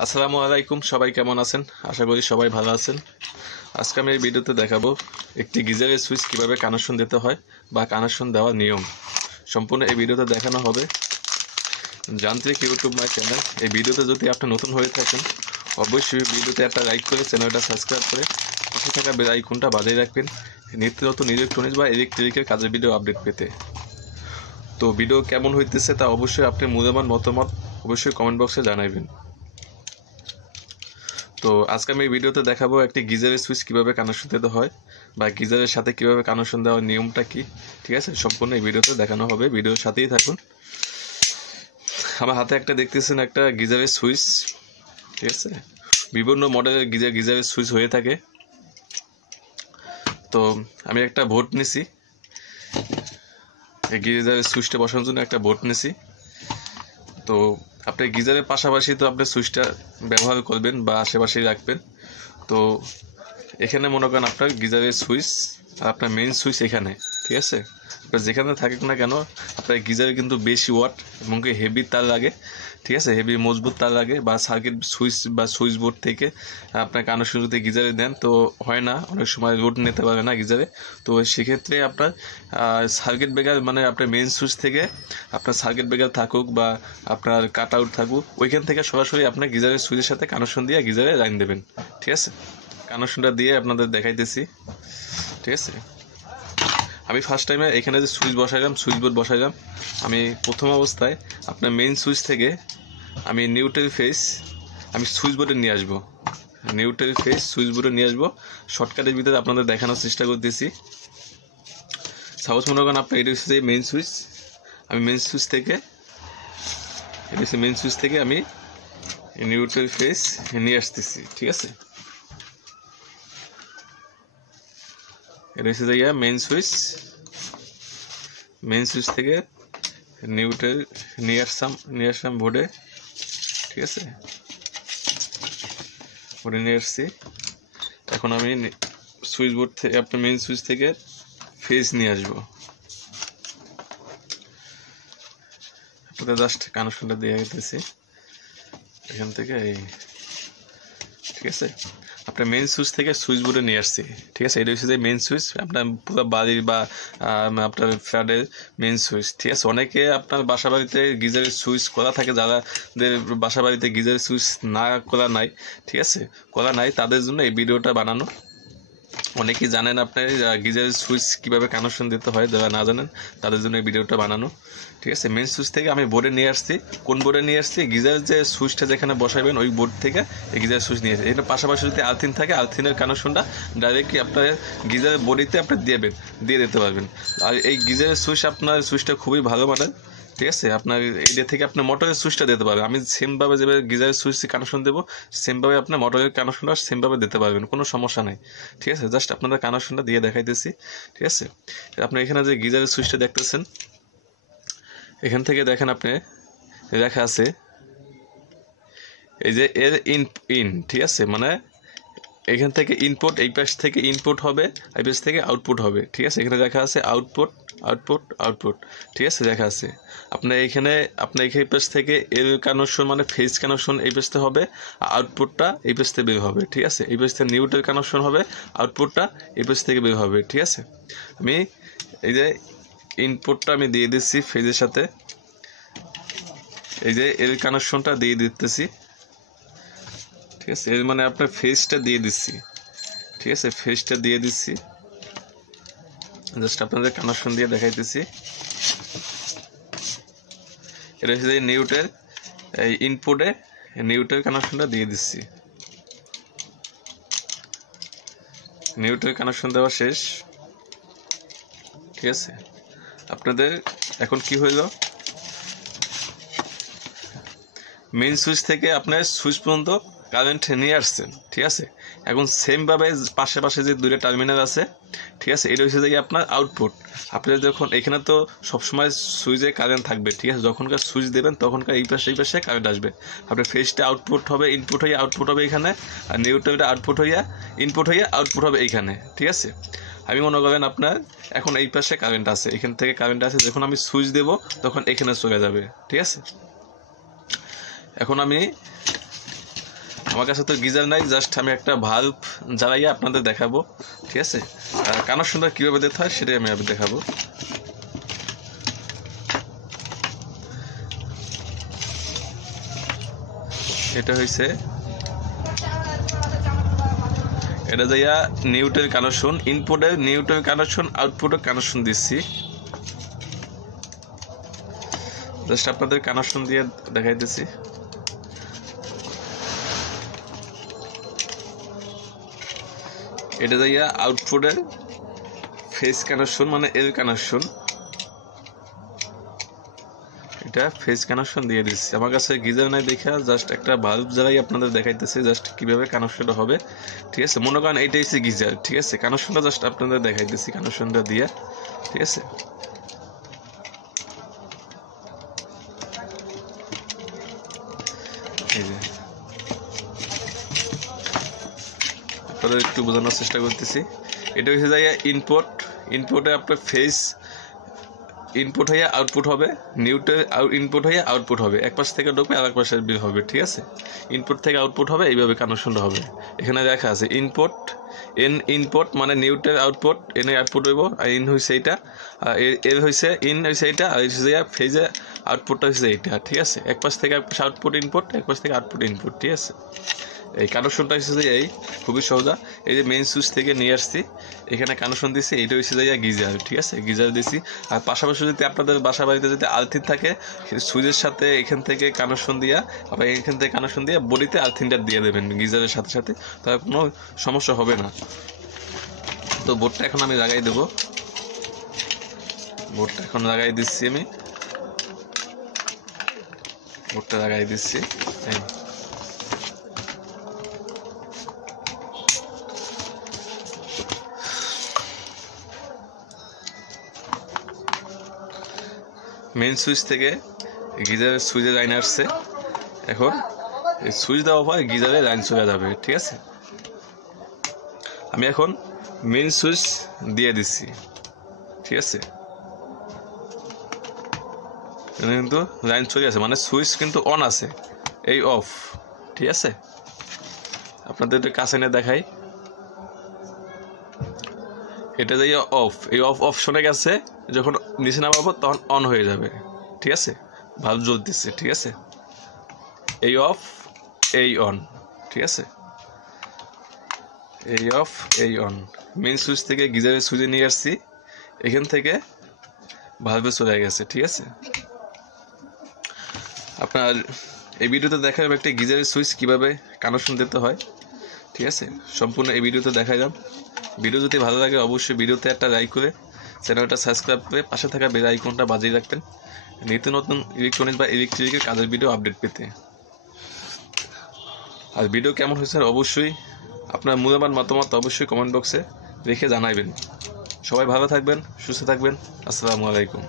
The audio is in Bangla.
আসসালামু আলাইকুম, সবাই কেমন আছেন? আশা করি সবাই ভালো আছেন। আজকে আমি এই ভিডিওতে দেখাবো একটি গিজারের সুইচ কিভাবে কানেকশন দিতে হয় বা কানেকশন দেওয়ার নিয়ম। সম্পূর্ণ এই ভিডিওতে দেখানো হবে। যান্ত্রিক ইউটিউব মাই চ্যানেল। এই ভিডিওতে যদি আপনি নতুন হয়ে থাকেন অবশ্যই ভিডিওতে একটা লাইক করে চ্যানেলটা সাবস্ক্রাইব করে পাশে থাকা বেল আইকনটা বাজিয়ে রাখবেন নিত্য নতুন ইলেকট্রনিক্স বা ইলেকট্রিকের কাজের ভিডিও আপডেট পেতে। তো ভিডিও কেমন হইতেছে তা অবশ্যই আপনি মূল্যবান মতামত অবশ্যই কমেন্ট বক্সে জানাবেন। তো আজকে আমি এই ভিডিওতে দেখাবো একটি গিজারের সুইচ কিভাবে কানেকশন দিতে হয় বা গিজারের সাথে কিভাবে কানেকশন দেওয়ার নিয়মটা কি, ঠিক আছে? সম্পূর্ণ এই ভিডিওতে দেখানো হবে, ভিডিওর সাথেই থাকুন। আমার হাতে একটা দেখতেছেন একটা গিজারের সুইচ, ঠিক আছে? বিভিন্ন মডেলের গিজারের সুইচ হয়ে থাকে। তো আমি একটা বোর্ড নিছি, এই গিজারের সুইচটা বসানোর জন্য একটা বোর্ড নিছি। তো আপনি গিজারের পাশাপাশি তো আপনি সুইচটা ব্যবহার করবেন বা আশেপাশেই রাখবেন। তো এখানে মনে করেন আপনার গিজারের সুইচ আর আপনার মেইন সুইচ এখানে, ঠিক আছে? আপনার যেখানে থাকুক না কেন আপনার গিজারে কিন্তু বেশি ওয়াট এবং হেভি তার লাগে, ঠিক আছে? হেভি মজবুত তার লাগে বা সার্কিট সুইচ বা সুইচ বোর্ড থেকে আপনার কানেকশন যদি গিজারে দেন তো হয় না, অনেক সময় লোড নিতে পারবে না গিজারে। তো সেক্ষেত্রে আপনার সার্কিট ব্রেকার মানে আপনার মেইন সুইচ থেকে আপনার সার্কিট ব্রেকার থাকুক বা আপনার কাট আউট থাকুক ওইখান থেকে সরাসরি আপনার গিজারের সুইচের সাথে কানেকশন দিয়ে গিজারে লাইন দেবেন, ঠিক আছে? কানেকশনটা দিয়ে আপনাদের দেখাইতেছি, ঠিক আছে? আমি ফার্স্ট টাইমে এখানে যে সুইচ বসাইলাম, সুইচ বোর্ড বসাইলাম, আমি প্রথম অবস্থায় আপনার মেইন সুইচ থেকে আমি নিউট্রাল ফেস আমি সুইচ বোর্ডে নিয়ে আসবো, নিউট্রাল ফেস সুইচ বোর্ডে নিয়ে আসবো। শর্টকাটের ভিতরে আপনাদের দেখানোর চেষ্টা করতেছি। সাপোজ মনে করেন আপনার এটা হচ্ছে মেইন সুইচ, আমি মেইন সুইচ থেকে আমি নিউট্রাল ফেস নিয়ে আসতেছি, ঠিক আছে? এটা হচ্ছে যে মেইন সুইচ থেকে নিউট্রাল নিয়ে আসলাম বোর্ডে, ঠিক আছে? বোর্ডে নিয়ে আসছি। এখন আমি সুইচ বোর্ড থেকে আপনার মেইন সুইচ থেকে ফেজ নিয়ে আসবো। আপনাদের জাস্ট কানেকশনটা দিয়ে দিতেছি এখান থেকে, এই ঠিক আছে? আপনার মেইন সুইচ থেকে সুইচ বোর্ডে নিয়ে আসছি, ঠিক আছে? এটা হচ্ছে যে মেইন সুইচ আপনার পুরো বাড়ির বা আপনার ফ্ল্যাটের মেইন সুইচ, ঠিক আছে? অনেকে আপনার বাসা বাড়িতে গিজারের সুইচ করা থাকে, যাদের বাসা বাড়িতে গিজারের সুইচ না করা নাই, ঠিক আছে, করা নাই তাদের জন্য এই ভিডিওটা বানানো। অনেকেই জানেন আপনার গিজারের সুইচ কীভাবে কানেকশন দিতে হয়, যারা না জানেন তাদের জন্য এই ভিডিওটা বানানো, ঠিক আছে? মেইন সুইচ থেকে আমি বোর্ডে নিয়ে আসছি। কোন বোর্ডে নিয়ে আসছি? গিজারের যে সুইচটা যেখানে বসাবেন ওই বোর্ড থেকে এই গিজারের সুইচ নিয়ে আসছি। এটা পাশাপাশি যদি আর্থিন থাকে আর্থিনের কানেকশনটা ডাইরেক্টলি আপনার গিজারের বডিতে আপনি দিয়ে দিতে পারবেন। আর এই গিজারের সুইচটা খুবই ভালো মানের, ঠিক আছে? আপনার এইটা থেকে আপনার মোটরের সুইচটা দিতে পারবেন। আমি সেমভাবে যেভাবে গিজারের সুইচ কানেকশন দেবো সেমভাবে আপনার মোটরের কানেকশনটা সেমভাবে দিতে পারবেন, কোনো সমস্যা নেই, ঠিক আছে? জাস্ট আপনাদের কানেকশনটা দিয়ে দেখাইতেছি, ঠিক আছে? আপনি এখানে যে গিজারের সুইচটা দেখতেছেন এখান থেকে দেখেন আপনি লেখা আছে এই যে এর ইন, ঠিক আছে? মানে এখান থেকে ইনপুট, এই পাশ থেকে ইনপুট হবে, এই পাশ থেকে আউটপুট হবে, ঠিক আছে? এখানে দেখা আছে আউটপুট, ঠিক আছে? দেখা আছে আপনার এখানে এই পাশ থেকে এর কানেকশন মানে ফেজ কানেকশন এই পাশে হবে, আউটপুটটা এই পাশ থেকে বের হবে, ঠিক আছে? এই পাশ থেকে নিউট্রাল কানেকশন হবে, আউটপুটটা এই পাশ থেকে বের হবে, ঠিক আছে? আমি এই যে ইনপুটটা আমি দিয়ে দিচ্ছি ফেজের সাথে, এই যে এর কানেকশনটা দিয়ে দিতেছি, ঠিক আছে? এর মানে আপনার ফেজটা দিয়ে দিচ্ছি, ঠিক আছে? ফেজটা দিয়ে দিচ্ছি, জাস্ট আপনাদের কানেকশন দিয়ে দেখাইতেছি। এটা হচ্ছে যে নিউট্রাল, এই ইনপুটে নিউট্রাল কানেকশনটা দিয়ে দিচ্ছি। নিউট্রাল কানেকশন দেওয়া শেষ, ঠিক আছে? আপনাদের এখন কি হইল, মেইন সুইচ থেকে আপনার সুইচ পর্যন্ত কারেন্ট নিয়ে আসছেন, ঠিক আছে? এখন সেমভাবে পাশে যে দুইটা টার্মিনাল আছে, ঠিক আছে? এটা হচ্ছে যে আপনার আউটপুট। আপনার যখন এখানে তো সবসময় সুইচে কারেন্ট থাকবে, ঠিক আছে? যখনকার সুইচ দেবেন তখনকার এই পাশে কারেন্ট আসবে। আপনার ফেজটা আউটপুট হবে, ইনপুট হয়ে আউটপুট হবে এখানে, আর নিউট্রালটা আউটপুট হইয়া ইনপুট হইয়া আউটপুট হবে এইখানে, ঠিক আছে? আমি মনে করেন আপনার এখন এই পাশে কারেন্ট আছে, এখান থেকে কারেন্ট আছে, যখন আমি সুইচ দেব তখন এখানে চলে যাবে, ঠিক আছে? এখন আমি আমার কাছে তো গিজার নাই, জাস্ট আমি একটা ভাল্ব জ্বালাইয়া আপনাদের দেখাবো, ঠিক আছে। আর কানেকশনটা কীভাবে দিতে হয় সেটাই আমি আপনাদের দেখাবো। এটা হয়েছে, এটা যাইয়া নিউট্রাল কানেকশন, ইনপুটে নিউট্রাল কানেকশন, আউটপুটে কানেকশন দিচ্ছি। জাস্ট আপনাদের কানেকশন দিয়ে দেখাইতেছি। এটা যাইয়া আউটপুটের ফেস কানেকশন, মানে এল কানেকশন, এটা ফেস কানেকশন দিয়ে দিচ্ছি। আমার কাছে গিজার নাই দেখা জাস্ট একটা বাল্ব জ্বালাই আপনাদের দেখাইতেছি জাস্ট কিভাবে কানেকশনটা হবে, ঠিক আছে। মনে করেন এইটাই হচ্ছে গিজার, ঠিক আছে। কানেকশনটা জাস্ট আপনাদের দেখাইতেছি কানেকশনটা দিয়ে, ঠিক আছে। এই যে আপনাদের একটু বোঝানোর চেষ্টা করতেছি। এটা হচ্ছে যাইয়া ইনপুট, ইনপুটে আপনার ফেস ইনপুট হয়ে আউটপুট হবে, নিউট্রাল ইনপুট হয়ে আউটপুট হবে, এক পাশ থেকে ঢুকবে আর এক পাশে বের হবে, ঠিক আছে। ইনপুট থেকে আউটপুট হবে, এইভাবে কানেকশনটা হবে। এখানে দেখা আছে ইনপুট, এন ইনপুট মানে নিউট্রাল আউটপুট, এন আউটপুট হইব, আর ইন হয়েছে এইটা, আর এল হয়েছে ইন হয়েছে এইটা, আর হচ্ছে ফেজে আউটপুটটা হচ্ছে এইটা, ঠিক আছে। এক পাশ থেকে এক পাশে আউটপুট ইনপুট, এক পাশ থেকে আউটপুট ইনপুট, ঠিক আছে। এই কানেকশনটা হচ্ছে এই খুবই সহজা। এই যে মেইন সুইচ থেকে নিয়ে আসছি, এখানে কানেকশন দিচ্ছি, এইটা হচ্ছে যাইয়া গিজার, ঠিক আছে। গিজার দিছি। আর পাশাপাশি যদি আপনাদের বাসা বাড়িতে যদি আর্থিন থাকে, সুইচের সাথে এখান থেকে কানেকশন দিয়া, আবার এখান থেকে কানেকশন দিয়ে বডিতে আর্থিনটা দিয়ে দেবেন গিজারের সাথে সাথে, তাহলে কোনো সমস্যা হবে না। তো বোর্ডটা এখন আমি লাগাই দেবো, বোর্ডটা এখন লাগাই দিচ্ছি, আমি বোর্ডটা লাগাই দিচ্ছি। মেইন সুইচ থেকে গিজারের সুইচে লাইন আসছে, এখন এই সুইচ দেওয়ার পর গিজারে লাইন চলে যাবে, ঠিক আছে। আমি এখন মেইন সুইচ দিয়ে দিচ্ছি, ঠিক আছে। কিন্তু লাইন চলে আছে, মানে সুইচ কিন্তু অন আছে, এই অফ, ঠিক আছে। আপনাদের একটু কাছে নিয়ে দেখাই, এটা যাই অফ, এই অফ অপশনে গেছে, যখন নিচে নামাবো তখন অন হয়ে যাবে, ঠিক আছে। ভাল্ব জ্বলতেছে, ঠিক আছে। এই অফ, এই অন, ঠিক আছে। এই অফ, এই অন। মেইন সুইচ থেকে গিজারের সুইচে নিয়ে আসছি, এখান থেকে ভাল্বে চলে গেছে, ঠিক আছে। আপনার এই ভিডিওতে দেখালাম একটা গিজারের সুইচ কীভাবে কানেকশন দিতে হয়, ঠিক আছে। সম্পূর্ণ এই ভিডিওতে দেখাইলাম। ভিডিও যদি ভালো লাগে অবশ্যই ভিডিওতে একটা লাইক করে চ্যানেলটা সাবস্ক্রাইব করে পাশে থাকা বেল আইকনটা বাজিয়ে রাখবেন নিত্য নতুন ইলেকট্রনিক্স বা ইলেকট্রিকের কাজের ভিডিও আপডেট পেতে। আর ভিডিও কেমন হয়েছে অবশ্যই আপনার মূল্যবান মতামত অবশ্যই কমেন্ট বক্সে রেখে জানাবেন। সবাই ভালো থাকবেন, সুস্থ থাকবেন। আসসালামু আলাইকুম।